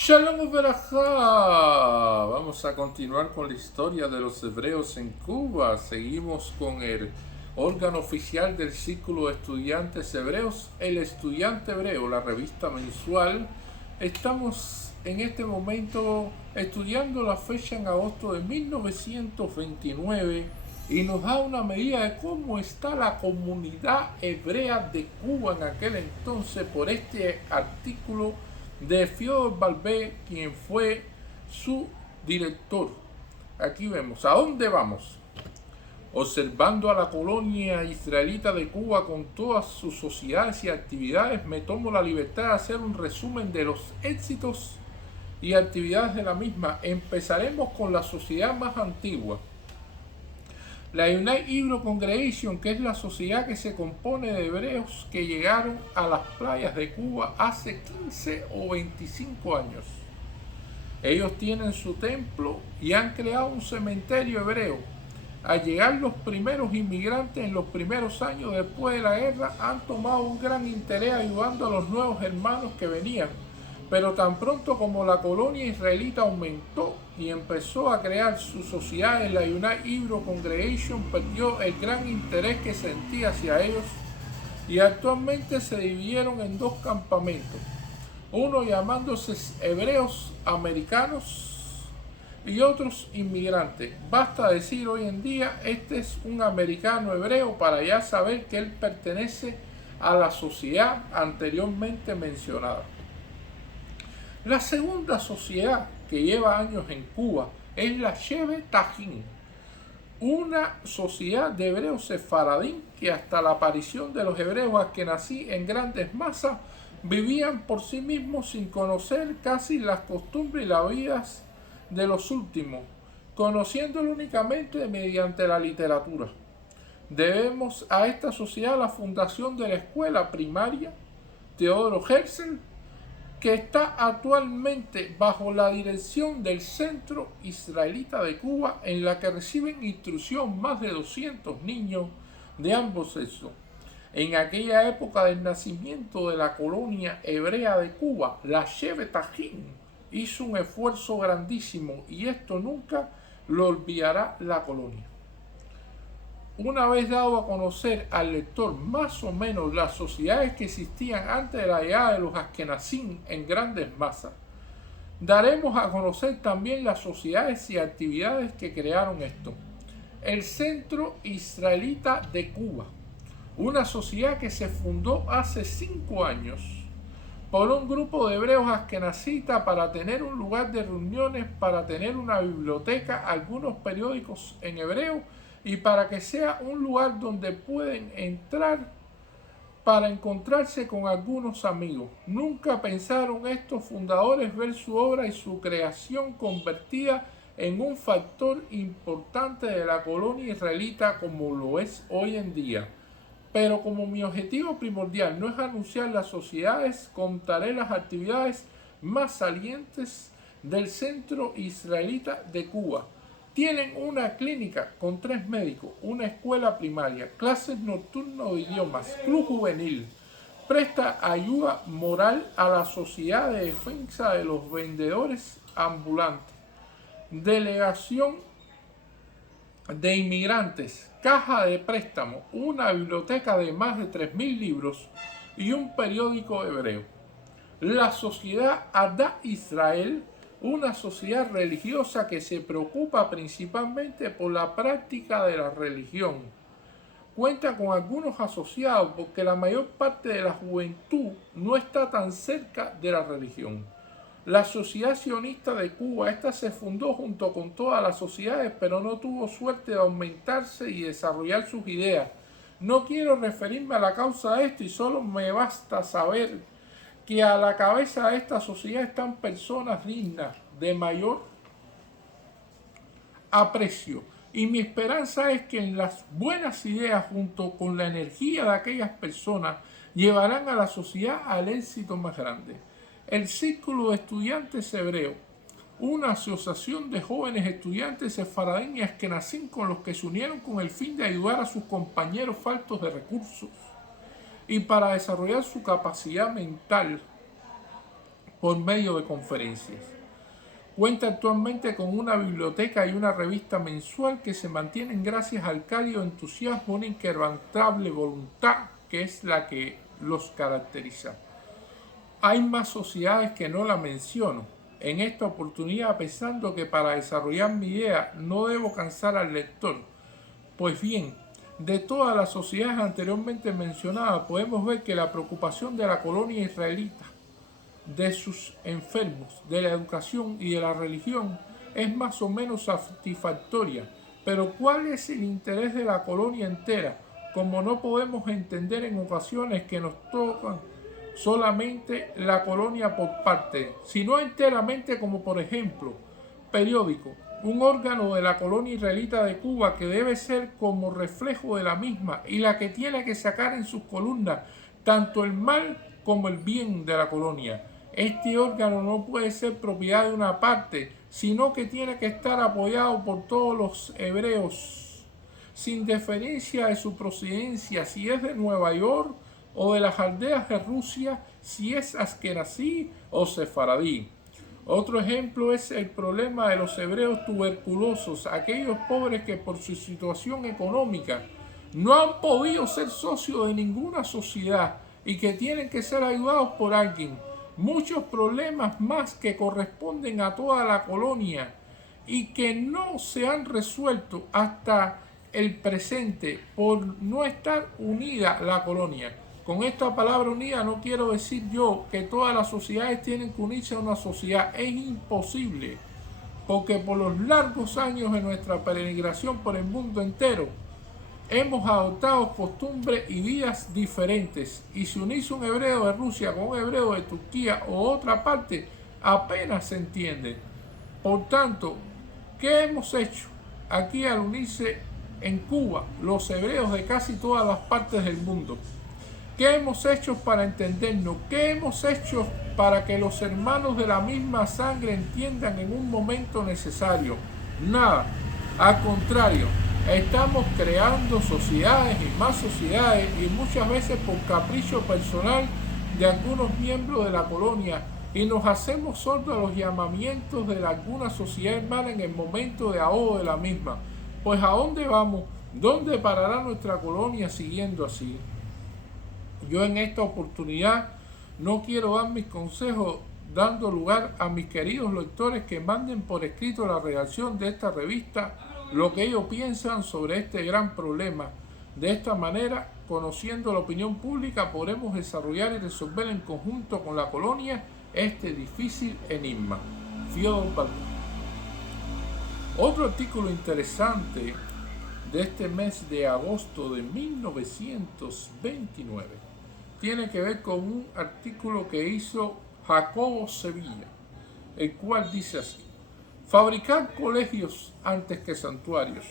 Shalom Uberajá. Vamos a continuar con la historia de los hebreos en Cuba. Seguimos con el órgano oficial del Círculo de Estudiantes Hebreos, El Estudiante Hebreo, la revista mensual. Estamos en este momento estudiando la fecha en agosto de 1929 y nos da una medida de cómo está la comunidad hebrea de Cuba en aquel entonces por este artículo de Fyodor Balbé, quien fue su director. Aquí vemos, ¿a dónde vamos? Observando a la colonia israelita de Cuba con todas sus sociedades y actividades, me tomo la libertad de hacer un resumen de los éxitos y actividades de la misma. Empezaremos con la sociedad más antigua, la United Hebrew Congregation, que es la sociedad que se compone de hebreos que llegaron a las playas de Cuba hace 15 o 25 años. Ellos tienen su templo y han creado un cementerio hebreo. Al llegar los primeros inmigrantes en los primeros años después de la guerra, han tomado un gran interés ayudando a los nuevos hermanos que venían. Pero tan pronto como la colonia israelita aumentó y empezó a crear su sociedad en la United Hebrew Congregation, perdió el gran interés que sentía hacia ellos y actualmente se dividieron en dos campamentos, uno llamándose hebreos americanos y otros inmigrantes. Basta decir hoy en día, este es un americano hebreo para ya saber que él pertenece a la sociedad anteriormente mencionada. La segunda sociedad que lleva años en Cuba es la Sheve Tajín, una sociedad de hebreos sefaradín que hasta la aparición de los hebreos askenazí en grandes masas vivían por sí mismos sin conocer casi las costumbres y las vidas de los últimos, conociéndolo únicamente mediante la literatura. Debemos a esta sociedad la fundación de la escuela primaria Teodoro Herzl, que está actualmente bajo la dirección del Centro Israelita de Cuba, en la que reciben instrucción más de 200 niños de ambos sexos. En aquella época del nacimiento de la colonia hebrea de Cuba, la Sheve Tajín hizo un esfuerzo grandísimo y esto nunca lo olvidará la colonia. Una vez dado a conocer al lector más o menos las sociedades que existían antes de la llegada de los askenazín en grandes masas, daremos a conocer también las sociedades y actividades que crearon esto. El Centro Israelita de Cuba, una sociedad que se fundó hace 5 años por un grupo de hebreos askenazitas para tener un lugar de reuniones, para tener una biblioteca, algunos periódicos en hebreo y para que sea un lugar donde pueden entrar para encontrarse con algunos amigos. Nunca pensaron estos fundadores ver su obra y su creación convertida en un factor importante de la colonia israelita como lo es hoy en día. Pero como mi objetivo primordial no es anunciar las sociedades, contaré las actividades más salientes del Centro Israelita de Cuba. Tienen una clínica con 3 médicos, una escuela primaria, clases nocturnas de idiomas, club juvenil. Presta ayuda moral a la Sociedad de Defensa de los Vendedores Ambulantes. Delegación de inmigrantes, caja de préstamo, una biblioteca de más de 3.000 libros y un periódico hebreo. La Sociedad Adá Israel, una sociedad religiosa que se preocupa principalmente por la práctica de la religión. Cuenta con algunos asociados porque la mayor parte de la juventud no está tan cerca de la religión. La Sociedad Sionista de Cuba, esta se fundó junto con todas las sociedades, pero no tuvo suerte de aumentarse y desarrollar sus ideas. No quiero referirme a la causa de esto y solo me basta saber que a la cabeza de esta sociedad están personas dignas de mayor aprecio. Y mi esperanza es que en las buenas ideas junto con la energía de aquellas personas llevarán a la sociedad al éxito más grande. El Círculo de Estudiantes Hebreos, una asociación de jóvenes estudiantes sefaradín y askenazín con los que se unieron con el fin de ayudar a sus compañeros faltos de recursos y para desarrollar su capacidad mental por medio de conferencias. Cuenta actualmente con una biblioteca y una revista mensual que se mantienen gracias al cálido entusiasmo, una inquebrantable voluntad que es la que los caracteriza. Hay más sociedades que no la menciono en esta oportunidad, pensando que para desarrollar mi idea no debo cansar al lector. Pues bien, de todas las sociedades anteriormente mencionadas, podemos ver que la preocupación de la colonia israelita, de sus enfermos, de la educación y de la religión es más o menos satisfactoria. Pero ¿cuál es el interés de la colonia entera? Como no podemos entender en ocasiones que nos tocan solamente la colonia por parte, sino enteramente, como por ejemplo, periódico, un órgano de la colonia israelita de Cuba que debe ser como reflejo de la misma y la que tiene que sacar en sus columnas tanto el mal como el bien de la colonia. Este órgano no puede ser propiedad de una parte, sino que tiene que estar apoyado por todos los hebreos, sin diferencia de su procedencia, si es de Nueva York o de las aldeas de Rusia, si es askenazí o sefaradí. Otro ejemplo es el problema de los hebreos tuberculosos, aquellos pobres que por su situación económica no han podido ser socios de ninguna sociedad y que tienen que ser ayudados por alguien. Muchos problemas más que corresponden a toda la colonia y que no se han resuelto hasta el presente por no estar unida la colonia. Con esta palabra unida no quiero decir yo que todas las sociedades tienen que unirse a una sociedad. Es imposible, porque por los largos años de nuestra peregrinación por el mundo entero, hemos adoptado costumbres y vidas diferentes. Y si unirse un hebreo de Rusia con un hebreo de Turquía o otra parte, apenas se entiende. Por tanto, ¿qué hemos hecho aquí al unirse en Cuba los hebreos de casi todas las partes del mundo? ¿Qué hemos hecho para entendernos? ¿Qué hemos hecho para que los hermanos de la misma sangre entiendan en un momento necesario? Nada. Al contrario, estamos creando sociedades y más sociedades, y muchas veces por capricho personal de algunos miembros de la colonia, y nos hacemos sordos a los llamamientos de alguna sociedad hermana en el momento de ahogo de la misma. Pues ¿a dónde vamos? ¿Dónde parará nuestra colonia siguiendo así? Yo en esta oportunidad no quiero dar mis consejos dando lugar a mis queridos lectores que manden por escrito la redacción de esta revista lo que ellos piensan sobre este gran problema. De esta manera, conociendo la opinión pública, podremos desarrollar y resolver en conjunto con la colonia este difícil enigma. Fyodor Balmont. Otro artículo interesante de este mes de agosto de 1929 tiene que ver con un artículo que hizo Jacobo Sevilla, el cual dice así: fabricar colegios antes que santuarios.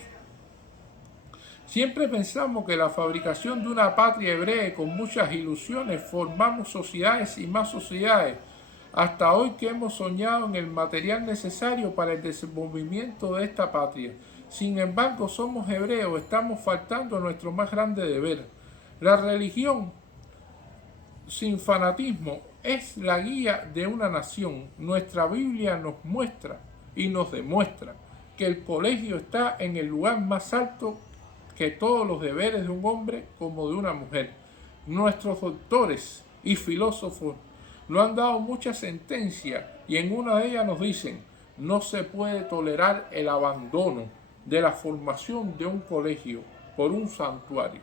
Siempre pensamos que la fabricación de una patria hebrea, con muchas ilusiones formamos sociedades y más sociedades, hasta hoy que hemos soñado en el material necesario para el desenvolvimiento de esta patria. Sin embargo, somos hebreos, estamos faltando a nuestro más grande deber. La religión sin fanatismo es la guía de una nación. Nuestra Biblia nos muestra y nos demuestra que el colegio está en el lugar más alto que todos los deberes de un hombre como de una mujer. Nuestros doctores y filósofos nos han dado muchas sentencias y en una de ellas nos dicen: no se puede tolerar el abandono de la formación de un colegio por un santuario.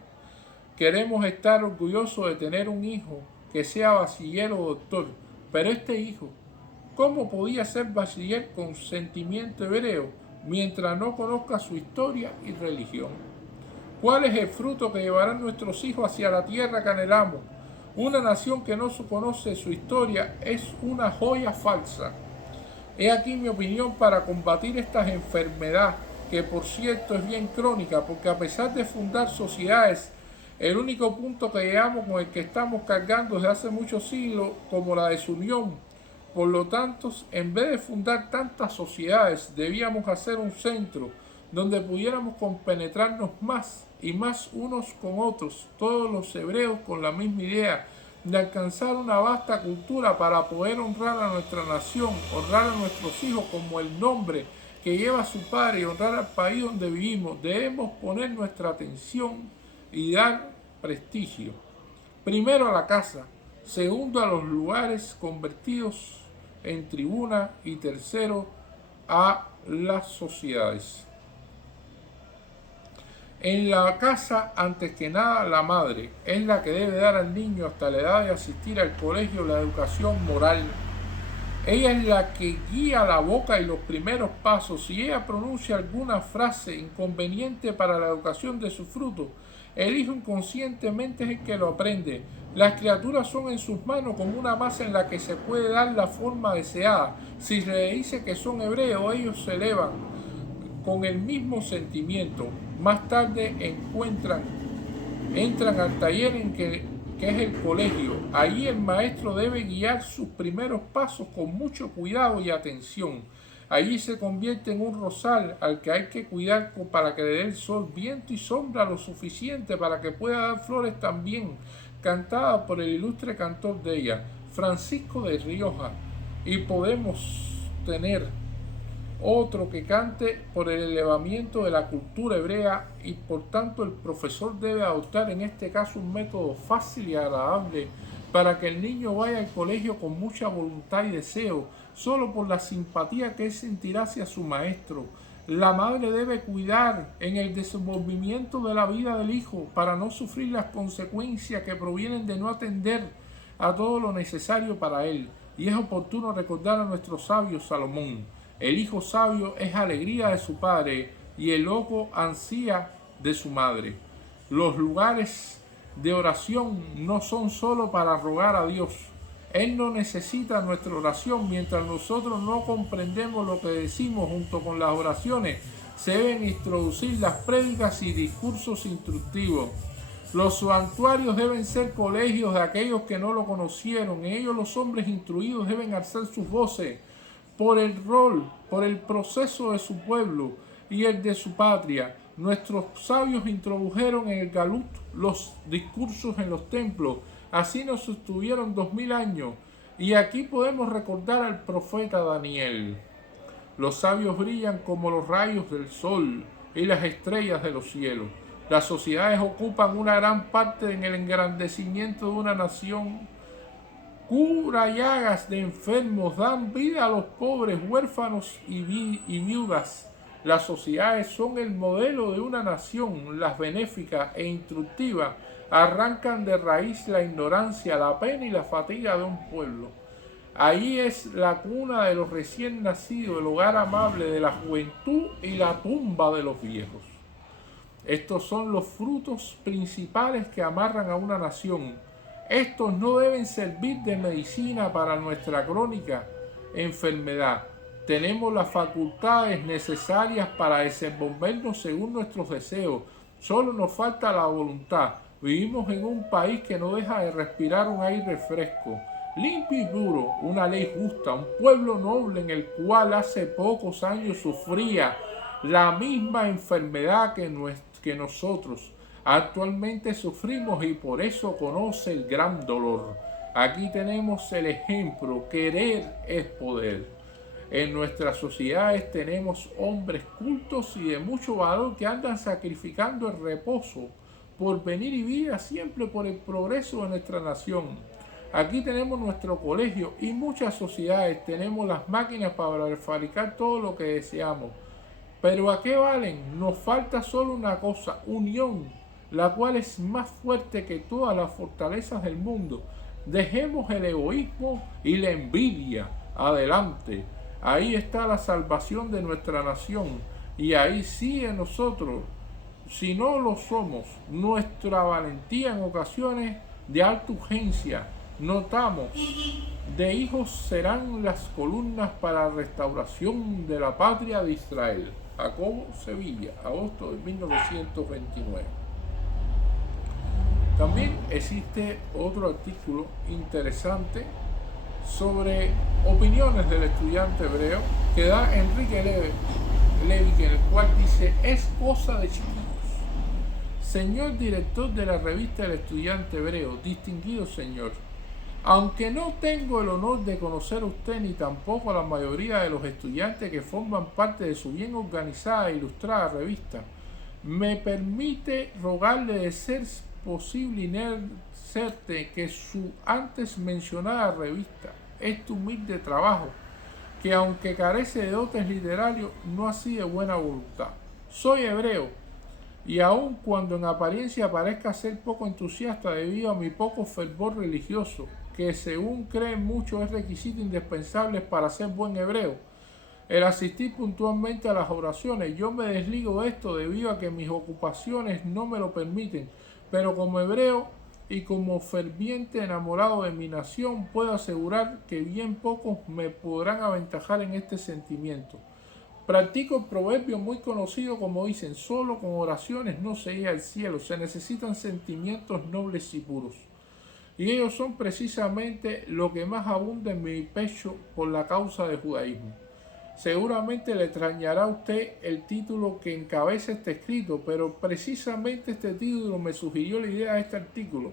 Queremos estar orgullosos de tener un hijo que sea bachiller o doctor, pero este hijo, ¿cómo podía ser bachiller con sentimiento hebreo mientras no conozca su historia y religión? ¿Cuál es el fruto que llevarán nuestros hijos hacia la tierra que anhelamos? Una nación que no conoce su historia es una joya falsa. He aquí mi opinión para combatir esta enfermedad, que por cierto es bien crónica, porque a pesar de fundar sociedades, el único punto que llegamos con el que estamos cargando desde hace muchos siglos como la desunión. Por lo tanto, en vez de fundar tantas sociedades, debíamos hacer un centro donde pudiéramos compenetrarnos más y más unos con otros, todos los hebreos con la misma idea, de alcanzar una vasta cultura para poder honrar a nuestra nación, honrar a nuestros hijos como el nombre que lleva su padre y honrar al país donde vivimos, debemos poner nuestra atención y dar prestigio. Primero a la casa, segundo a los lugares convertidos en tribuna y tercero a las sociedades. En la casa, antes que nada, la madre es la que debe dar al niño hasta la edad de asistir al colegio la educación moral. Ella es la que guía la boca y los primeros pasos. Si ella pronuncia alguna frase inconveniente para la educación de su fruto, el hijo inconscientemente es el que lo aprende. Las criaturas son en sus manos como una masa en la que se puede dar la forma deseada. Si se le dice que son hebreos, ellos se elevan con el mismo sentimiento. Más tarde entran al taller en que es el colegio. Allí el maestro debe guiar sus primeros pasos con mucho cuidado y atención. Allí se convierte en un rosal al que hay que cuidar para que le dé el sol, viento y sombra lo suficiente para que pueda dar flores también, cantada por el ilustre cantor de ella, Francisco de Rioja. Y podemos tener otro que cante por el elevamiento de la cultura hebrea, y por tanto el profesor debe adoptar en este caso un método fácil y agradable para que el niño vaya al colegio con mucha voluntad y deseo, solo por la simpatía que él sentirá hacia su maestro. La madre debe cuidar en el desenvolvimiento de la vida del hijo para no sufrir las consecuencias que provienen de no atender a todo lo necesario para él. Y es oportuno recordar a nuestro sabio Salomón: el hijo sabio es alegría de su padre y el loco ansía de su madre. Los lugares de oración no son solo para rogar a Dios. Él no necesita nuestra oración. Mientras nosotros no comprendemos lo que decimos, junto con las oraciones se deben introducir las prédicas y discursos instructivos. Los santuarios deben ser colegios de aquellos que no lo conocieron. En ellos los hombres instruidos deben alzar sus voces por el rol, por el proceso de su pueblo y el de su patria. Nuestros sabios introdujeron en el Galut los discursos en los templos. Así nos sostuvieron 2000 años. Y aquí podemos recordar al profeta Daniel. Los sabios brillan como los rayos del sol y las estrellas de los cielos. Las sociedades ocupan una gran parte en el engrandecimiento de una nación. Cura llagas de enfermos, dan vida a los pobres, huérfanos y viudas. Las sociedades son el modelo de una nación. Las benéficas e instructivas arrancan de raíz la ignorancia, la pena y la fatiga de un pueblo. Allí es la cuna de los recién nacidos, el hogar amable de la juventud y la tumba de los viejos. Estos son los frutos principales que amarran a una nación. Estos no deben servir de medicina para nuestra crónica enfermedad. Tenemos las facultades necesarias para desenvolvernos según nuestros deseos. Solo nos falta la voluntad. Vivimos en un país que no deja de respirar un aire fresco, limpio y puro, una ley justa, un pueblo noble en el cual hace pocos años sufría la misma enfermedad que nosotros. Actualmente sufrimos y por eso conoce el gran dolor. Aquí tenemos el ejemplo: querer es poder. En nuestras sociedades tenemos hombres cultos y de mucho valor que andan sacrificando el reposo, porvenir y vida siempre por el progreso de nuestra nación. Aquí tenemos nuestro colegio y muchas sociedades. Tenemos las máquinas para fabricar todo lo que deseamos. Pero ¿a qué valen? Nos falta solo una cosa: unión, la cual es más fuerte que todas las fortalezas del mundo. Dejemos el egoísmo y la envidia. Adelante. Ahí está la salvación de nuestra nación. Y ahí sí en nosotros, si no lo somos, nuestra valentía en ocasiones de alta urgencia. Notamos: de hijos serán las columnas para la restauración de la patria de Israel. Jacobo, Sevilla, agosto de 1929. También existe otro artículo interesante sobre opiniones del estudiante hebreo que da Enrique Levy, en el cual dice: es cosa de chiquillos. Señor director de la revista El Estudiante Hebreo, distinguido señor, Aunque no tengo el honor de conocer a usted ni tampoco a la mayoría de los estudiantes que forman parte de su bien organizada e ilustrada revista, me permite rogarle de ser posible y inerte que su antes mencionada revista, este humilde trabajo, que aunque carece de dotes literarios, no así de buena voluntad. Soy hebreo, y aun cuando en apariencia parezca ser poco entusiasta debido a mi poco fervor religioso, que según creen muchos es requisito indispensable para ser buen hebreo, el asistir puntualmente a las oraciones, yo me desligo de esto debido a que mis ocupaciones no me lo permiten, pero como hebreo y como ferviente enamorado de mi nación, puedo asegurar que bien pocos me podrán aventajar en este sentimiento. Practico el proverbio muy conocido como dicen, solo con oraciones no se llega al cielo, se necesitan sentimientos nobles y puros. Y ellos son precisamente lo que más abunda en mi pecho por la causa del judaísmo. Seguramente le extrañará a usted el título que encabeza este escrito, pero precisamente este título me sugirió la idea de este artículo,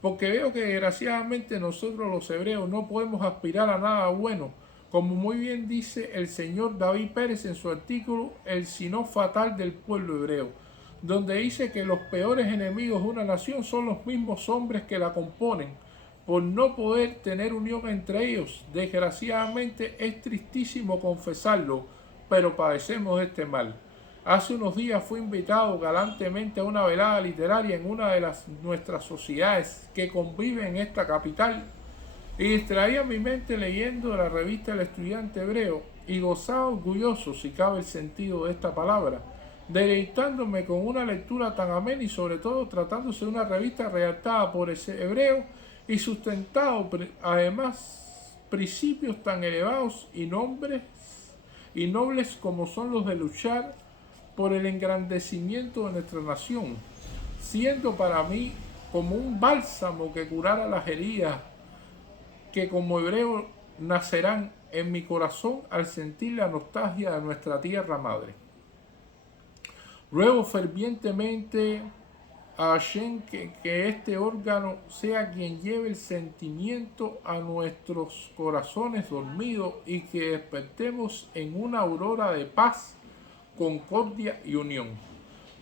porque veo que desgraciadamente nosotros los hebreos no podemos aspirar a nada bueno, como muy bien dice el señor David Pérez en su artículo El sino fatal del pueblo hebreo, donde dice que los peores enemigos de una nación son los mismos hombres que la componen, por no poder tener unión entre ellos. Desgraciadamente es tristísimo confesarlo, pero padecemos de este mal. Hace unos días fui invitado galantemente a una velada literaria en una de nuestras sociedades que conviven en esta capital y distraía mi mente leyendo la revista El Estudiante Hebreo y gozaba orgulloso, si cabe el sentido de esta palabra, deleitándome con una lectura tan amena y sobre todo tratándose de una revista redactada por ese hebreo y sustentado además principios tan elevados y nobles como son los de luchar por el engrandecimiento de nuestra nación, siendo para mí como un bálsamo que curara las heridas que como hebreo nacerán en mi corazón al sentir la nostalgia de nuestra tierra madre. Ruego fervientemente a Hashem que este órgano sea quien lleve el sentimiento a nuestros corazones dormidos y que despertemos en una aurora de paz, concordia y unión.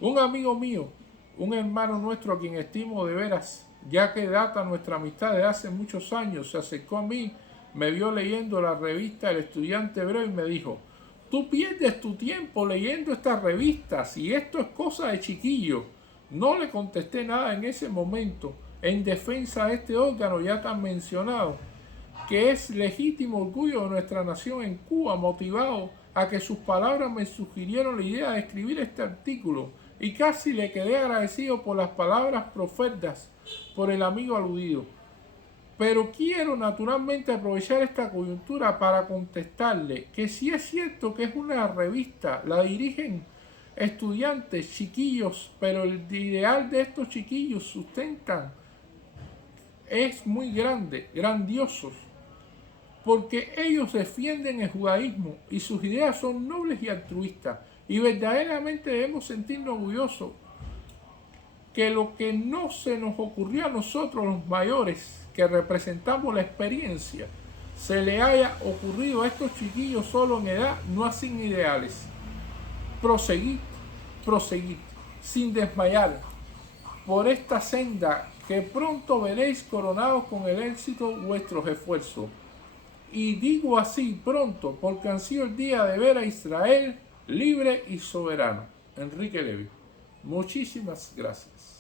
Un amigo mío, un hermano nuestro a quien estimo de veras, ya que data nuestra amistad de hace muchos años, se acercó a mí, me vio leyendo la revista El Estudiante Hebreo y me dijo: tú pierdes tu tiempo leyendo estas revistas y esto es cosa de chiquillo. No le contesté nada en ese momento en defensa de este órgano ya tan mencionado, que es legítimo orgullo de nuestra nación en Cuba, motivado a que sus palabras me sugirieron la idea de escribir este artículo y casi le quedé agradecido por las palabras proferdas por el amigo aludido. Pero quiero naturalmente aprovechar esta coyuntura para contestarle que si es cierto que es una revista, la dirigen estudiantes, chiquillos, pero el ideal de estos chiquillos sustentan es muy grande, grandiosos, porque ellos defienden el judaísmo y sus ideas son nobles y altruistas, y verdaderamente debemos sentirnos orgullosos que lo que no se nos ocurrió a nosotros los mayores que representamos la experiencia se le haya ocurrido a estos chiquillos solo en edad, no así en ideales. Proseguid, sin desmayar, por esta senda que pronto veréis coronados con el éxito vuestros esfuerzos. Y digo así pronto, porque han sido el día de ver a Israel libre y soberano. Enrique Levy. Muchísimas gracias.